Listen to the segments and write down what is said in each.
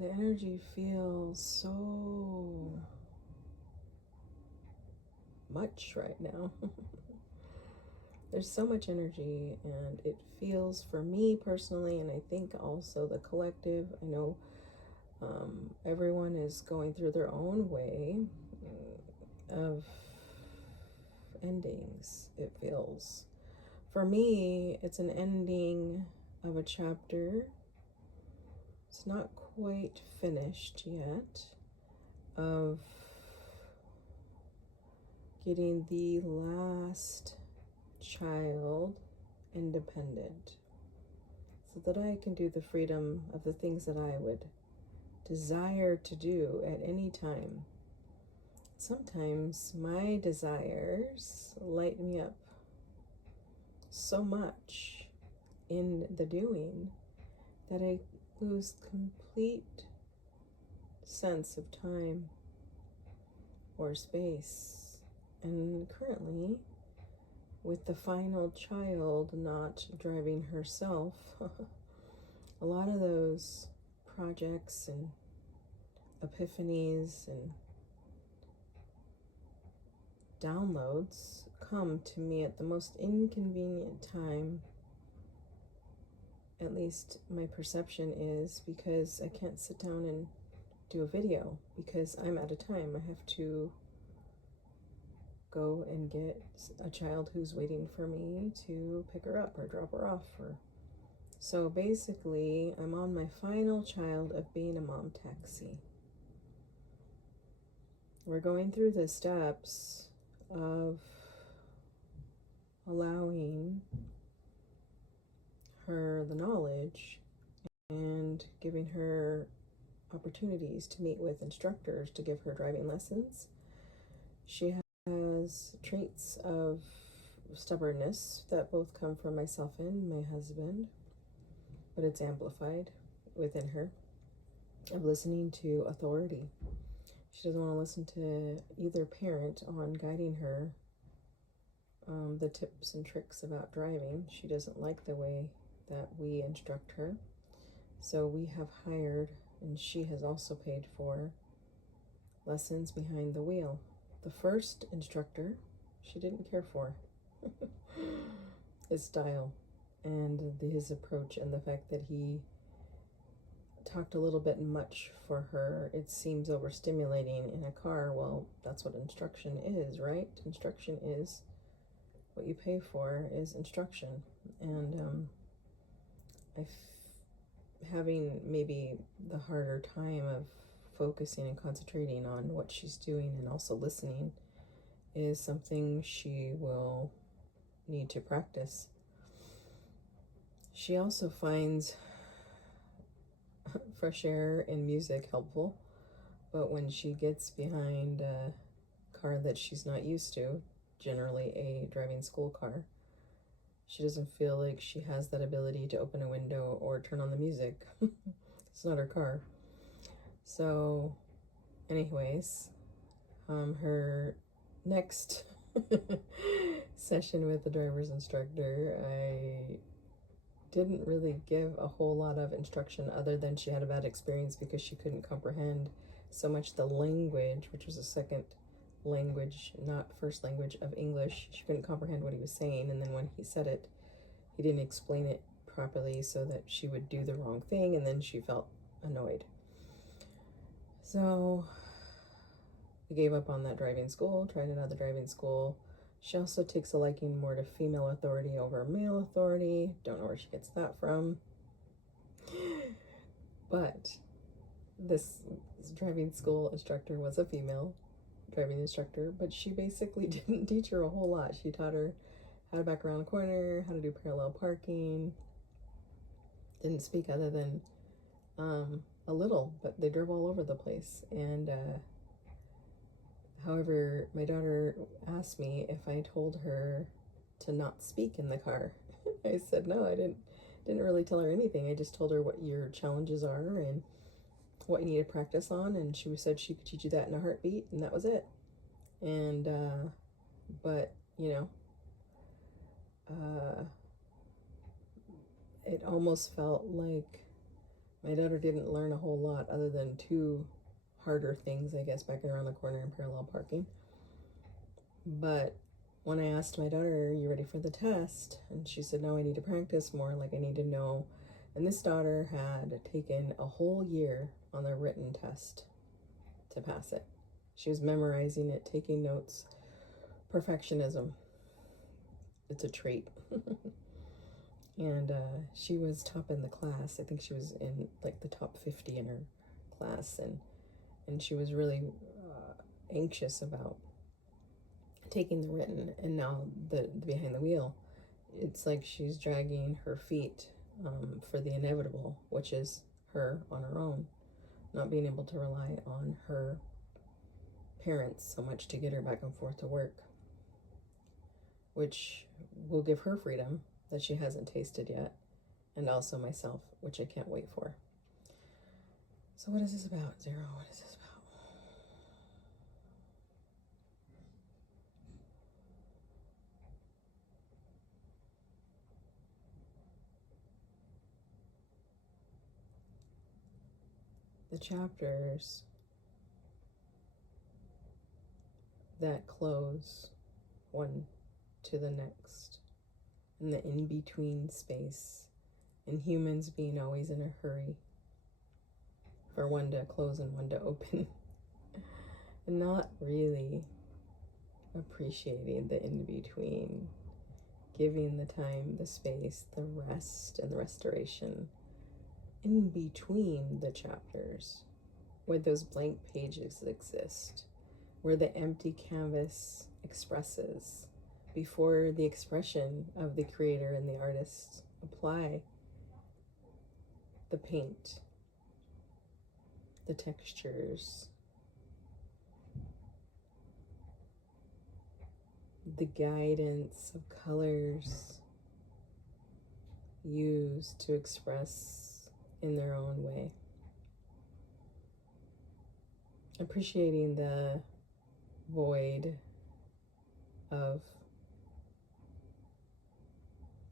The energy feels so much right now. There's so much energy, and it feels, for me personally, and I think also the collective, I know everyone is going through their own way of endings, it feels. For me, it's an ending of a chapter. It's not quite finished yet, of getting the last child independent so that I can do the freedom of the things that I would desire to do at any time. Sometimes my desires light me up so much in the doing that I lose complete sense of time or space. And currently, with the final child not driving herself, a lot of those projects and epiphanies and downloads come to me at the most inconvenient time. At least my perception is, because I can't sit down and do a video because I'm out of time. I have to go and get a child who's waiting for me to pick her up or drop her off. So basically, I'm on my final child of being a mom taxi. We're going through the steps of allowing her the knowledge and giving her opportunities to meet with instructors to give her driving lessons. She has traits of stubbornness that both come from myself and my husband, but it's amplified within her, of listening to authority. She doesn't want to listen to either parent on guiding her, the tips and tricks about driving. She doesn't like the way that we instruct her. So we have hired, and she has also paid for, lessons behind the wheel. The first instructor, she didn't care for his style and his approach, and the fact that he talked a little bit much for her. It seems overstimulating in a car. Well, that's what instruction is, right? Instruction is what you pay for, is instruction. And having maybe the harder time of focusing and concentrating on what she's doing and also listening is something she will need to practice. She also finds fresh air and music helpful, but when she gets behind a car that she's not used to, generally a driving school car, she doesn't feel like she has that ability to open a window or turn on the music. It's not her car. So anyways, her next session with the driver's instructor, I didn't really give a whole lot of instruction, other than she had a bad experience because she couldn't comprehend so much the language, which was a second language, not first language, of English. She couldn't comprehend what he was saying, and then when he said it, he didn't explain it properly so that she would do the wrong thing, and then she felt annoyed. So we gave up on that driving school, tried another driving school. She also takes a liking more to female authority over male authority. Don't know where she gets that from. But this driving school instructor was a female driving instructor, but she basically didn't teach her a whole lot. She taught her how to back around a corner, how to do parallel parking. Didn't speak other than a little, but they drove all over the place. And however, my daughter asked me if I told her to not speak in the car. I said no, I didn't really tell her anything. I just told her what your challenges are and what you need to practice on, and she said she could teach you that in a heartbeat, and that was it. And but you know, it almost felt like My daughter didn't learn a whole lot other than two harder things, I guess, backing around the corner and parallel parking. But when I asked my daughter, "Are you ready for the test?" and she said, "No, I need to practice more, like I need to know." And this daughter had taken a whole year on the written test to pass it. She was memorizing it, taking notes. Perfectionism. It's a trait. And she was top in the class. I think she was in like the top 50 in her class, and she was really anxious about taking the written. And now the behind the wheel, it's like she's dragging her feet for the inevitable, which is her on her own, not being able to rely on her parents so much to get her back and forth to work, which will give her freedom that she hasn't tasted yet, and also myself, which I can't wait for. So what is this about, Zero? What is this about? The chapters that close one to the next, and the in-between space, and humans being always in a hurry for one to close and one to open, and not really appreciating the in-between, giving the time, the space, the rest, and the restoration in between the chapters, where those blank pages exist, where the empty canvas expresses before the expression of the creator and the artist apply the paint, the textures, the guidance of colors used to express in their own way. Appreciating the void of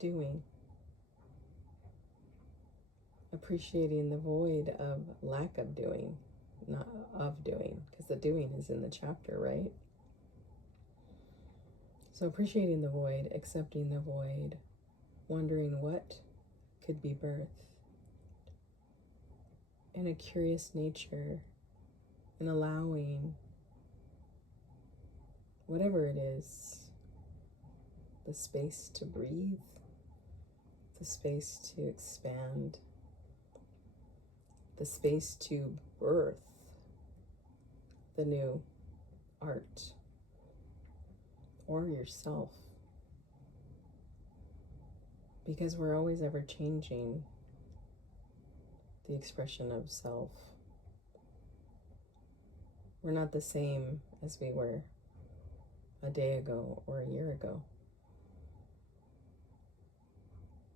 doing. Appreciating the void of lack of doing, not of doing, because the doing is in the chapter, right? So appreciating the void, accepting the void, wondering what could be birthed, and a curious nature, and allowing whatever it is, the space to breathe, the space to expand, the space to birth the new art or yourself. Because we're always ever changing the expression of self. We're not the same as we were a day ago or a year ago.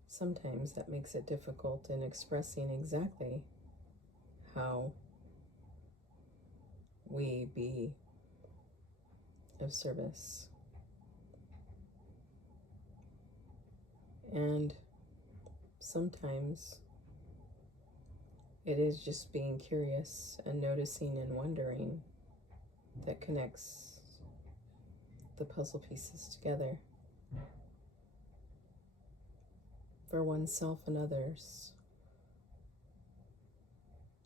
Sometimes that makes it difficult in expressing exactly how we be of service. And sometimes it is just being curious and noticing and wondering that connects the puzzle pieces together for oneself and others.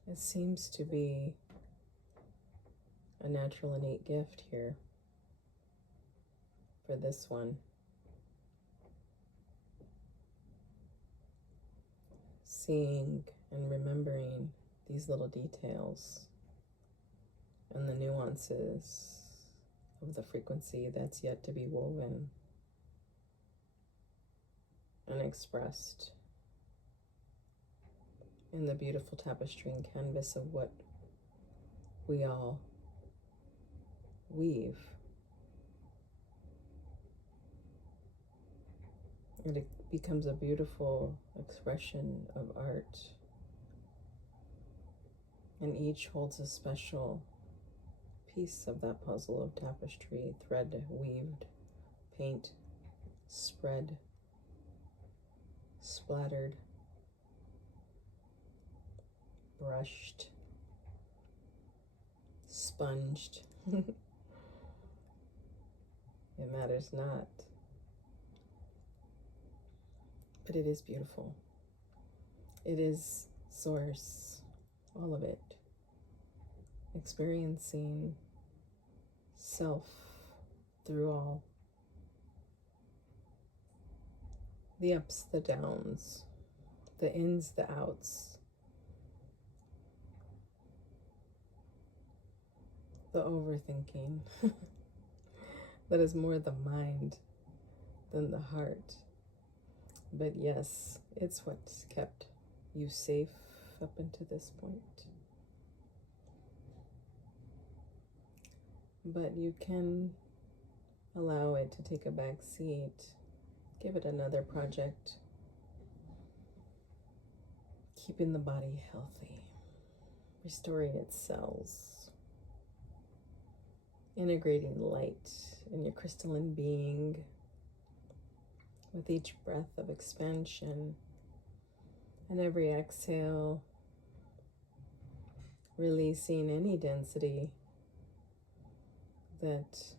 It seems to be a natural innate gift here for this one. Seeing and remembering these little details and the nuances of the frequency that's yet to be woven and expressed in the beautiful tapestry and canvas of what we all weave. And it becomes a beautiful expression of art. And each holds a special piece of that puzzle of tapestry, thread weaved, paint spread, splattered, brushed, sponged. It matters not. But it is beautiful. It is source, all of it. Experiencing self through all. The ups, the downs, the ins, the outs, the overthinking. That is more the mind than the heart. But yes, it's what's kept you safe up until this point. But you can allow it to take a back seat. Give it another project. Keeping the body healthy. Restoring its cells. Integrating light in your crystalline being. With each breath of expansion. And every exhale. Releasing any density that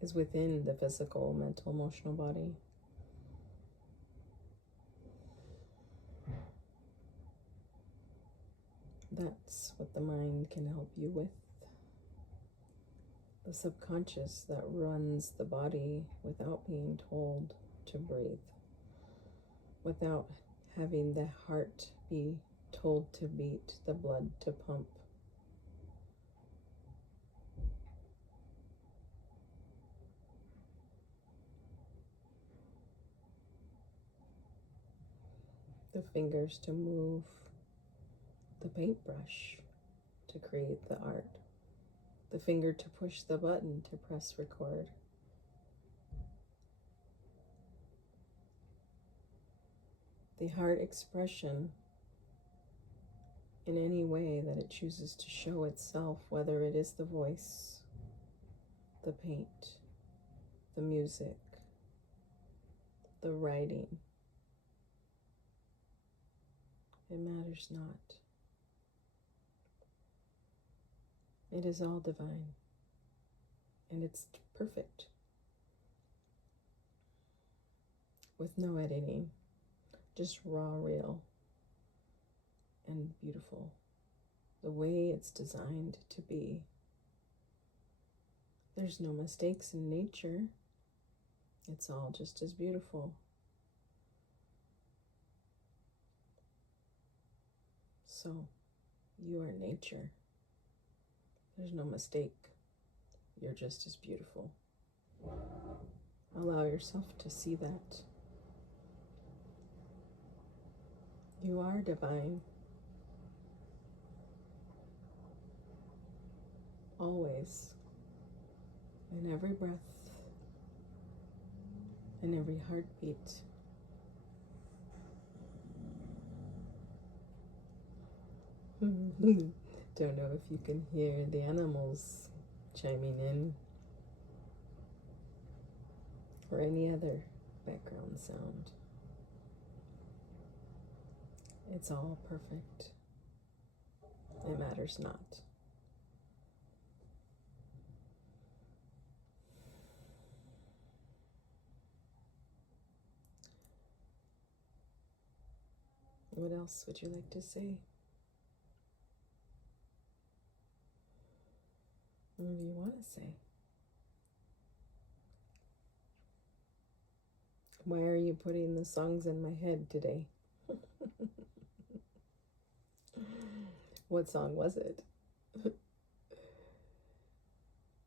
is within the physical, mental, emotional body. That's what the mind can help you with. The subconscious that runs the body without being told to breathe, without having the heart be told to beat, the blood to pump. The fingers to move the paintbrush to create the art. The finger to push the button to press record. The heart expression in any way that it chooses to show itself, whether it is the voice, the paint, the music, the writing. It matters not. It is all divine, and it's perfect, with no editing, just raw, real, and beautiful, the way it's designed to be. There's no mistakes in nature. It's all just as beautiful. So, you are nature. There's no mistake. You're just as beautiful. Allow yourself to see that. You are divine. Always. In every breath. In every heartbeat. Don't know if you can hear the animals chiming in or any other background sound. It's all perfect. It matters not. What else would you like to say? What do you want to say? Why are you putting the songs in my head today? What song was it?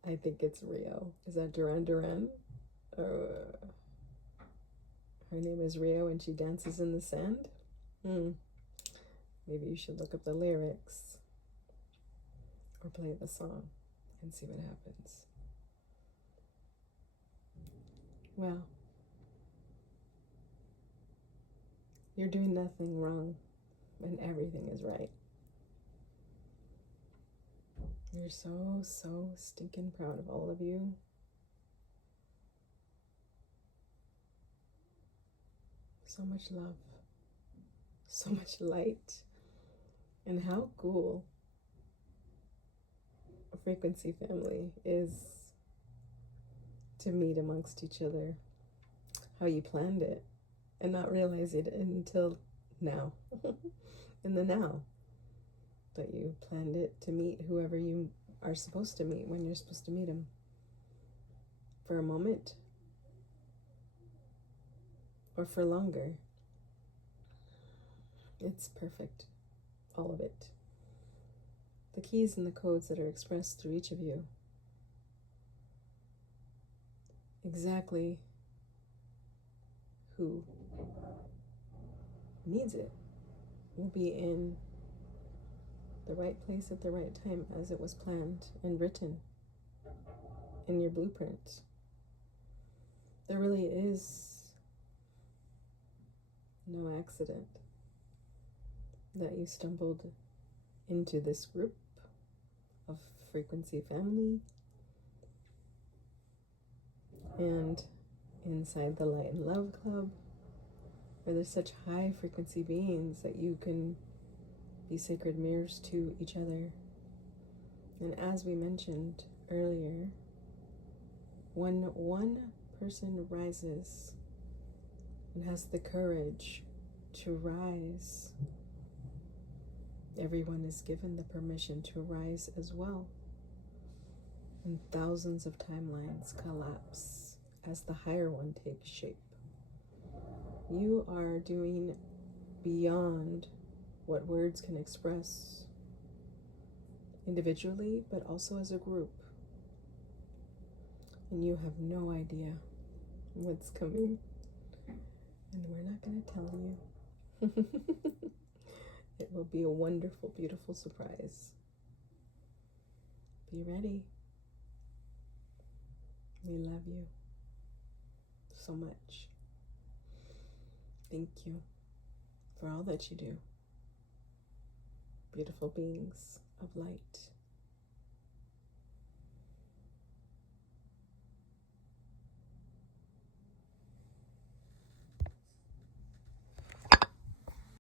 I think it's Rio. Is that Duran Duran? Her name is Rio and she dances in the sand? Maybe you should look up the lyrics or play the song and see what happens. Well, you're doing nothing wrong and everything is right. You're so stinking proud of all of you. So much love, so much light, And how cool a frequency family is to meet amongst each other. How you planned it and not realize it until now. In the now. That you planned it to meet whoever you are supposed to meet when you're supposed to meet them. For a moment. Or for longer. It's perfect. All of it. The keys and the codes that are expressed through each of you. Exactly who needs it will be in the right place at the right time as it was planned and written in your blueprint. There really is no accident that you stumbled into this group of frequency family and inside the Light and Love Club, where there's such high frequency beings that you can be sacred mirrors to each other. And as we mentioned earlier, when one person rises and has the courage to rise, everyone is given the permission to rise as well. And thousands of timelines collapse as the higher one takes shape. You are doing beyond what words can express individually, but also as a group. And you have no idea what's coming. And we're not going to tell you. It will be a wonderful, beautiful surprise. Be ready. We love you so much. Thank you for all that you do. Beautiful beings of light.